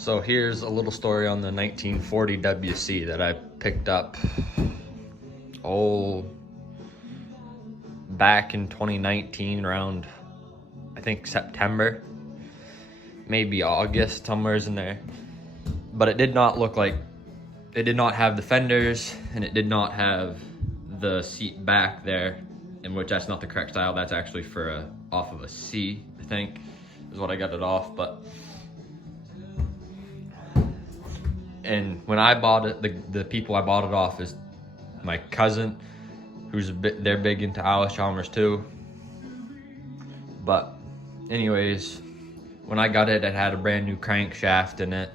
So here's a little story on the 1940 WC that I picked up back in 2019 around, I think, September, maybe August, somewhere's in there. But it did not have the fenders, and it did not have the seat back there, in which that's not the correct style. That's actually for off of a C, I think, is what I got it off. And when I bought it, the people I bought it off is my cousin, they're big into Allis-Chalmers too. But anyways, when I got it, it had a brand new crankshaft in it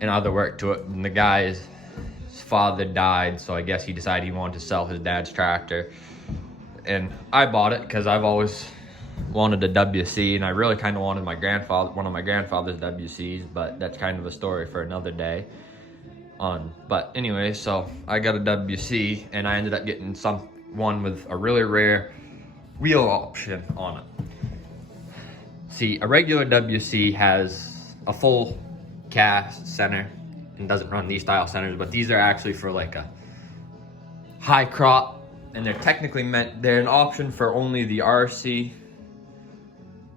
and other work to it. And the guy's father died, so I guess he decided he wanted to sell his dad's tractor. And I bought it because I've always wanted a WC, and I really kind of wanted one of my grandfather's WCs, but that's kind of a story for another day. But anyway, so I got a WC, and I ended up getting one with a really rare wheel option on it. See, a regular WC has a full cast center and doesn't run these style centers, but these are actually for like a high crop, and they're an option for only the RC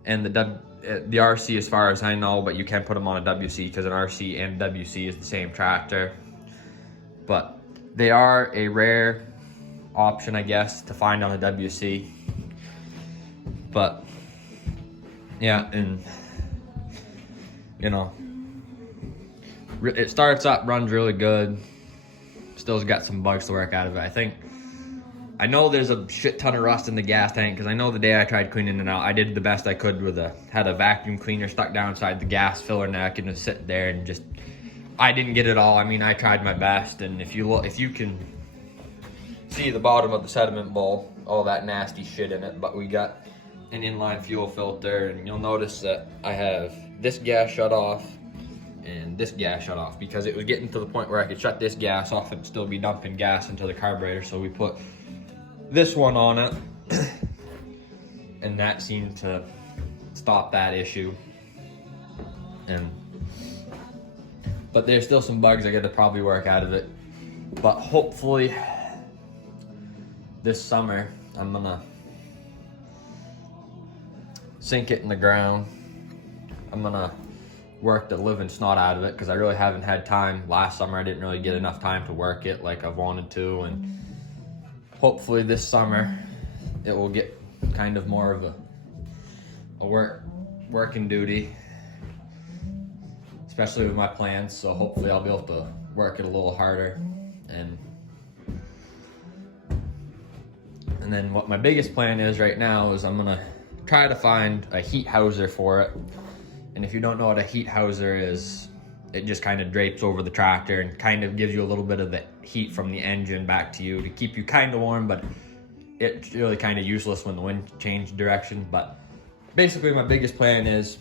and the RC as far as I know, but you can put them on a WC because an RC and WC is the same tractor. But they are a rare option, I guess, to find on a WC. But yeah, and you know, it starts up, runs really good. Still's got some bugs to work out of it. I know there's a shit ton of rust in the gas tank, because I know the day I tried cleaning it out, I did the best I could had a vacuum cleaner stuck down inside the gas filler neck and just sitting there, and I didn't get it all. I mean, I tried my best, and if you can see the bottom of the sediment bowl, all that nasty shit in it. But we got an inline fuel filter, and you'll notice that I have this gas shut off and this gas shut off, because it was getting to the point where I could shut this gas off and still be dumping gas into the carburetor. So we put this one on it, and that seemed to stop that issue. But there's still some bugs I gotta probably work out of it. But hopefully this summer I'm gonna sink it in the ground. I'm gonna work the living snot out of it, because I really haven't had time. Last summer I didn't really get enough time to work it like I've wanted to, and hopefully this summer it will get kind of more of a working duty, especially with my plans. So hopefully I'll be able to work it a little harder. And then what my biggest plan is right now is I'm gonna try to find a heat houser for it. And if you don't know what a heat houser is, it just kind of drapes over the tractor and kind of gives you a little bit of the heat from the engine back to you to keep you kind of warm, but it's really kind of useless when the wind changes direction. But basically my biggest plan is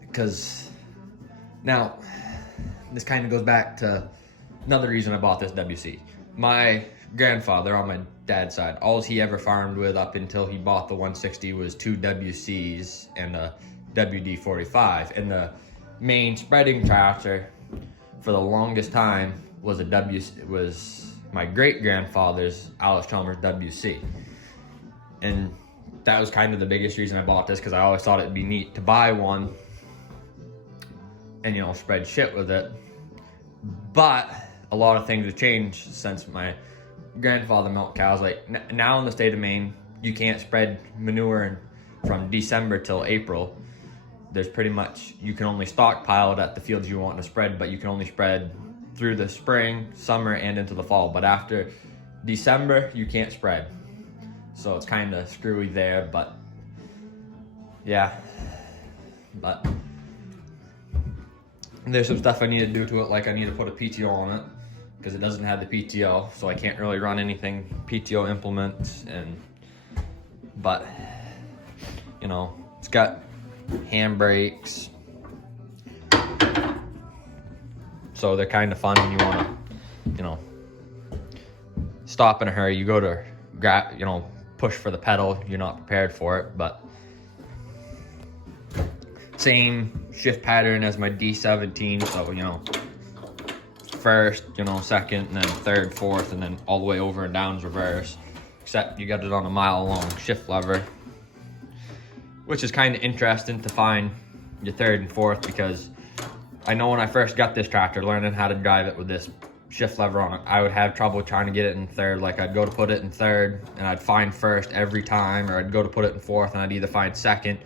because now this kind of goes back to another reason I bought this WC. My grandfather on my dad's side, all he ever farmed with up until he bought the 160 was 2 WCs and a WD-45, and the main spreading tractor for the longest time was my great grandfather's Allis-Chalmers WC. And that was kind of the biggest reason I bought this, because I always thought it'd be neat to buy one and, you know, spread shit with it. But a lot of things have changed since my grandfather milked cows. Like now in the state of Maine, you can't spread manure from December till April. There's pretty much, you can only stockpile it at the fields you want to spread, but you can only spread through the spring, summer, and into the fall. But after December, you can't spread. So it's kind of screwy there, but yeah. But there's some stuff I need to do to it, like I need to put a PTO on it, because it doesn't have the PTO, so I can't really run anything PTO implements. But you know, it's got handbrakes, so they're kind of fun when you want to, you know, stop in a hurry. You go to push for the pedal, you're not prepared for it. But same shift pattern as my D17, so you know, first, you know, second, and then third, fourth, and then all the way over and down is reverse. Except you got it on a mile-long shift lever, which is kind of interesting to find your third and fourth, because I know when I first got this tractor, learning how to drive it with this shift lever on it, I would have trouble trying to get it in third. Like I'd go to put it in third and I'd find first every time, or I'd go to put it in fourth and I'd either find second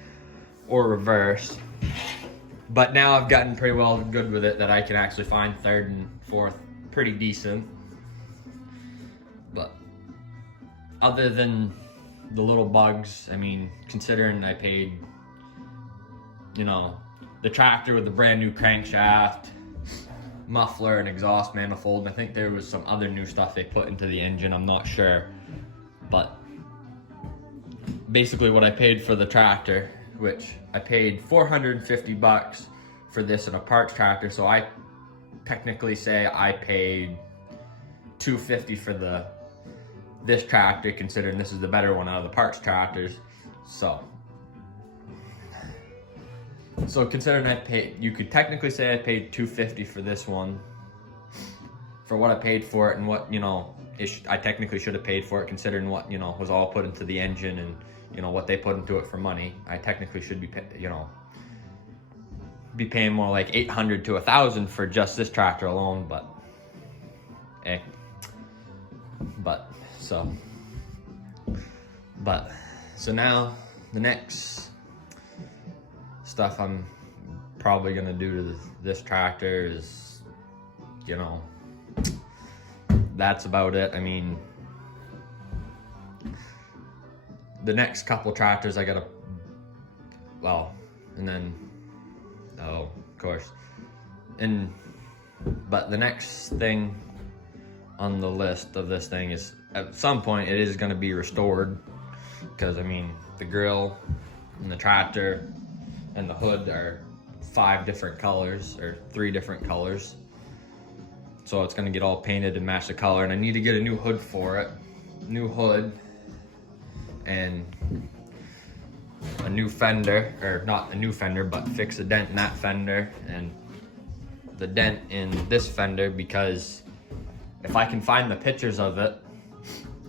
or reverse. But now I've gotten pretty well good with it that I can actually find third and fourth pretty decent. But other than the little bugs, I mean, considering I paid, you know, the tractor with the brand new crankshaft, muffler, and exhaust manifold, and I think there was some other new stuff they put into the engine, I'm not sure. But basically what I paid for the tractor, which I paid $450 for this in a parts tractor, so I technically say I paid $250 for this tractor, considering this is the better one out of the parts tractors. So considering I paid, you could technically say I paid $250 for this one, for what I paid for it, and what, you know, I technically should have paid for it, considering what, you know, was all put into the engine, and you know what they put into it for money. I technically should be, you know, be paying more like $800 to $1,000 for just this tractor alone. But so now the next stuff I'm probably gonna do to this tractor is, you know, that's about it. I mean, the next couple tractors I gotta, well, and then, oh, of course, but the next thing on the list of this thing is, at some point it is gonna be restored, because I mean, the grill and the tractor and the hood are 5 different colors, or 3 different colors. So it's gonna get all painted and match the color, and I need to get a new hood for it. New hood and a new fender, or not a new fender, but fix a dent in that fender and the dent in this fender, because if I can find the pictures of it,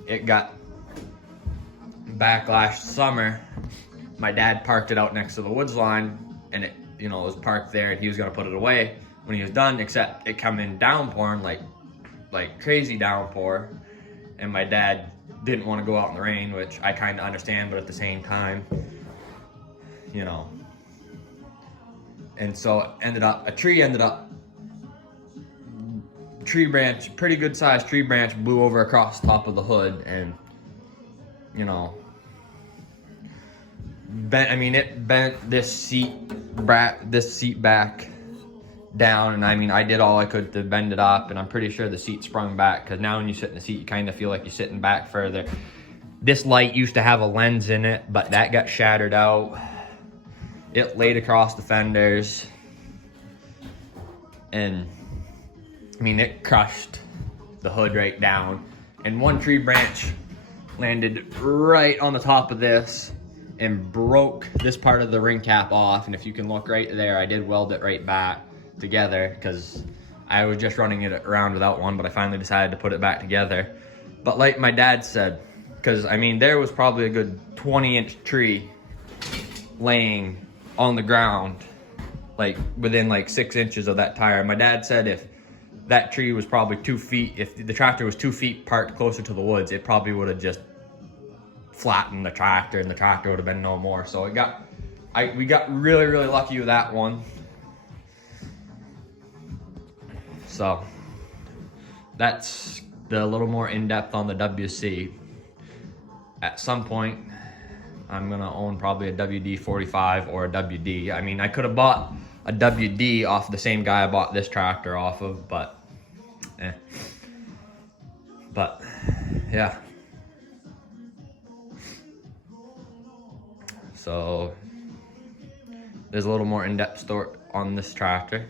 it got, back last summer, my dad parked it out next to the woods line, and it, you know, it was parked there, and he was gonna put it away when he was done, except it come in downpouring, like crazy downpour, and my dad didn't want to go out in the rain, which I kind of understand, but at the same time, you know. And so a tree branch, pretty good sized tree branch, blew over across the top of the hood, and you know, it bent this seat back down, and I mean, I did all I could to bend it up, and I'm pretty sure the seat sprung back, because now when you sit in the seat, you kind of feel like you're sitting back further. This light used to have a lens in it, but that got shattered out. It laid across the fenders, and I mean, it crushed the hood right down, and one tree branch landed right on the top of this and broke this part of the ring cap off. And if you can look right there, I did weld it right back together, because I was just running it around without one, but I finally decided to put it back together. But like my dad said, because I mean, there was probably a good 20-inch tree laying on the ground, like within like 6 inches of that tire. My dad said if that tree was probably 2 feet, if the tractor was 2 feet parked closer to the woods, it probably would have just flattened the tractor, and the tractor would have been no more. So we got really, really lucky with that one. So that's a little more in-depth on the WC. At some point, I'm gonna own probably a WD-45 or a WD. I mean, I could have bought a WD off the same guy I bought this tractor off of, but yeah. So there's a little more in-depth story on this tractor.